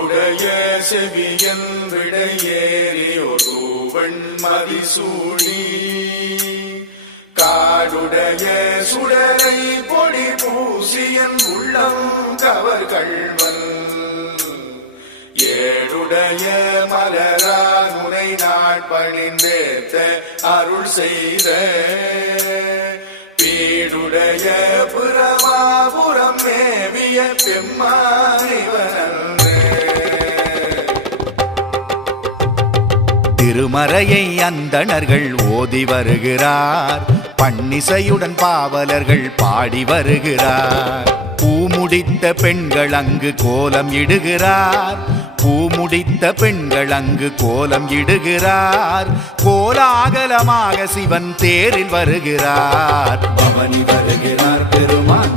தோளுடைய செவியன் விடையேறியொரு வெண்மதிசூடி காடுடைய சுடரை பொடி பூசியன் உள்ளம் கவர்கள்வன் ஏழுடைய மலரால் முனை நாட்பணிந்தேத்த அருள் செய்த பீடுடைய புறமாபுரம் மேவிய பெம்மானிவனன் திருமறையை அந்தணர்கள் ஓதி வருகிறார். பன்னிசையுடன் பாவலர்கள் பாடி வருகிறார். பூமுடித்த பெண்கள் அங்கு கோலம் இடுகிறார். பூமுடித்த பெண்கள் அங்கு கோலம் இடுகிறார். கோலாகலமாக சிவன் தேரில் வருகிறார். பவனி வருகிறார் பெருமான்